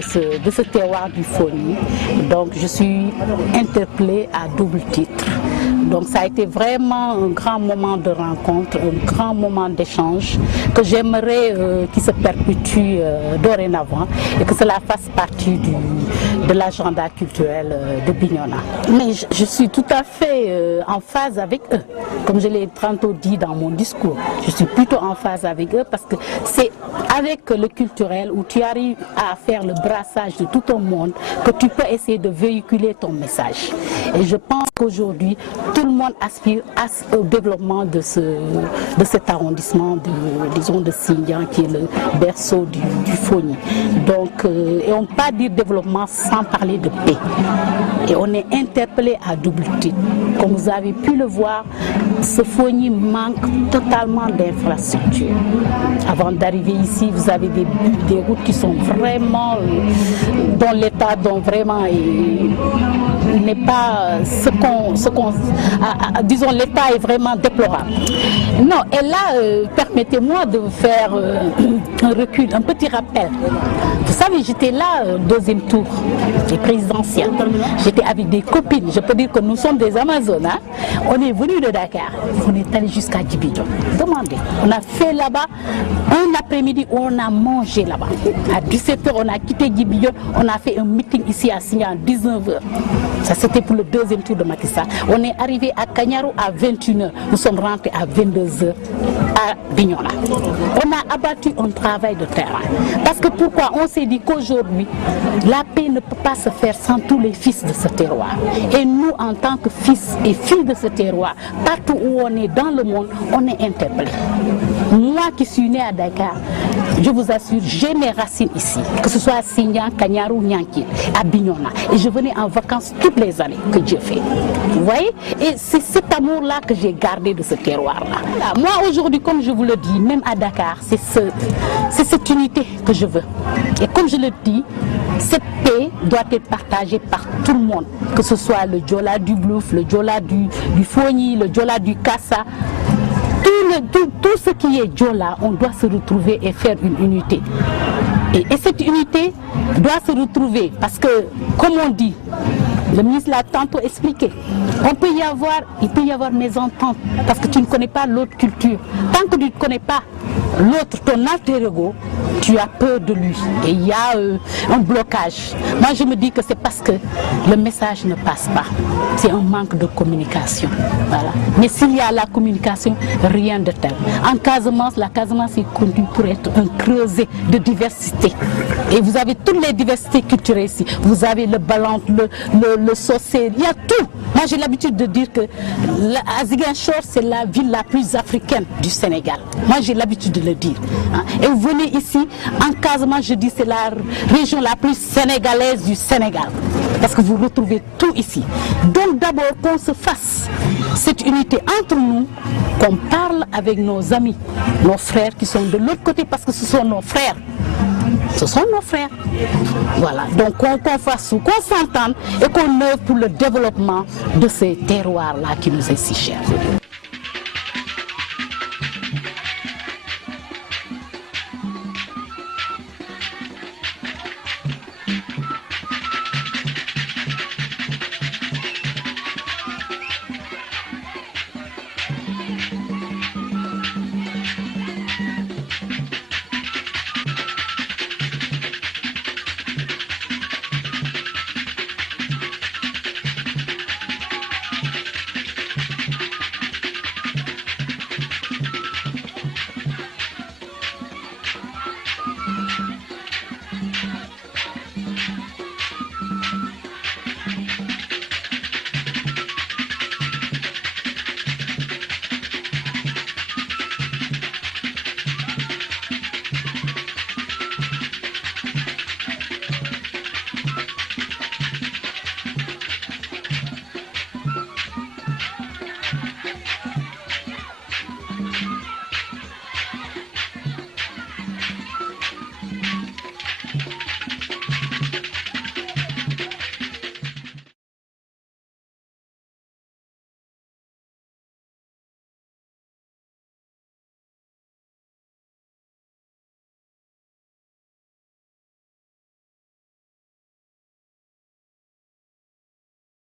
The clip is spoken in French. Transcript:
de ce terroir du Fogny. Donc je suis interpellée à double titre. Donc ça a été vraiment un grand moment de rencontre, un grand moment d'échange que j'aimerais qu'il se perpétue dorénavant et que cela fasse partie de l'agenda culturel de Bignona. Mais je suis tout à fait en phase avec eux, comme je l'ai tantôt dit dans mon discours. Je suis plutôt en phase avec eux parce que c'est avec le culturel où tu arrives à faire le brassage de tout un monde que tu peux essayer de véhiculer ton message. Et je pense qu'aujourd'hui, tout le monde aspire au développement de cet arrondissement de Sindian qui est le berceau du Fogny. Donc, et on ne peut pas dire développement sans parler de paix. Et on est interpellé à double titre. Comme vous avez pu le voir, ce Fogny manque totalement d'infrastructures. Avant d'arriver ici, vous avez des routes qui sont vraiment dans l'état dont vraiment n'est pas disons l'état est vraiment déplorable. Non, et là, permettez-moi de faire un recul, un petit rappel. Vous savez, j'étais là, deuxième tour des présidentielles. J'étais avec des copines, je peux dire que nous sommes des Amazones. Hein? On est venu de Dakar, on est allé jusqu'à Djibidjo. Demandez, on a fait là-bas un après-midi où on a mangé là-bas. À 17h, on a quitté Djibidjo, on a fait un meeting ici à Signan à 19h. Ça, c'était pour le deuxième tour de Macky Sall. On est arrivé à Kanyaro à 21h. Nous sommes rentrés à 22h à Bignona. On a abattu un travail de terrain. Parce que pourquoi? On s'est dit qu'aujourd'hui, la paix ne peut pas se faire sans tous les fils de ce terroir. Et nous, en tant que fils et filles de ce terroir, partout où on est dans le monde, on est interpellés. Moi qui suis née à Dakar, je vous assure, j'ai mes racines ici, que ce soit à Sindian, Kanyaro, Nyankin, à Bignona. Et je venais en vacances toutes les années que Dieu fait. Vous voyez? Et c'est cet amour-là que j'ai gardé de ce terroir-là. Moi, aujourd'hui, comme je vous le dis, même à Dakar, c'est cette unité que je veux. Et comme je le dis, cette paix doit être partagée par tout le monde, que ce soit le Djola du Blouf, le Djola du Fogny, le Djola du Kassa. Tout ce qui est Djola, on doit se retrouver et faire une unité. Et cette unité doit se retrouver parce que, comme on dit, le ministre l'a tantôt expliqué, il peut y avoir mésentente parce que tu ne connais pas l'autre culture. Tant que tu ne connais pas l'autre, ton alter ego, tu as peur de lui et il y a un blocage. Moi je me dis que c'est parce que le message ne passe pas. C'est un manque de communication. Voilà. Mais s'il y a la communication, rien de tel. En Casamance, la Casamance est connue pour être un creuset de diversité. Et vous avez toutes les diversités culturelles ici. Vous avez le ballon, le saucé, il y a tout. Moi j'ai l'habitude de dire que Ziguinchor c'est la ville la plus africaine du Sénégal. Moi j'ai l'habitude de le dire. Et vous venez ici, en Casamance, je dis c'est la région la plus sénégalaise du Sénégal. Parce que vous retrouvez tout ici. Donc d'abord qu'on se fasse cette unité entre nous, qu'on parle avec nos amis, nos frères qui sont de l'autre côté parce que ce sont nos frères. Ce sont nos frères. Voilà. Donc qu'on fasse, qu'on s'entende et qu'on œuvre pour le développement de ces terroirs-là qui nous est si chers.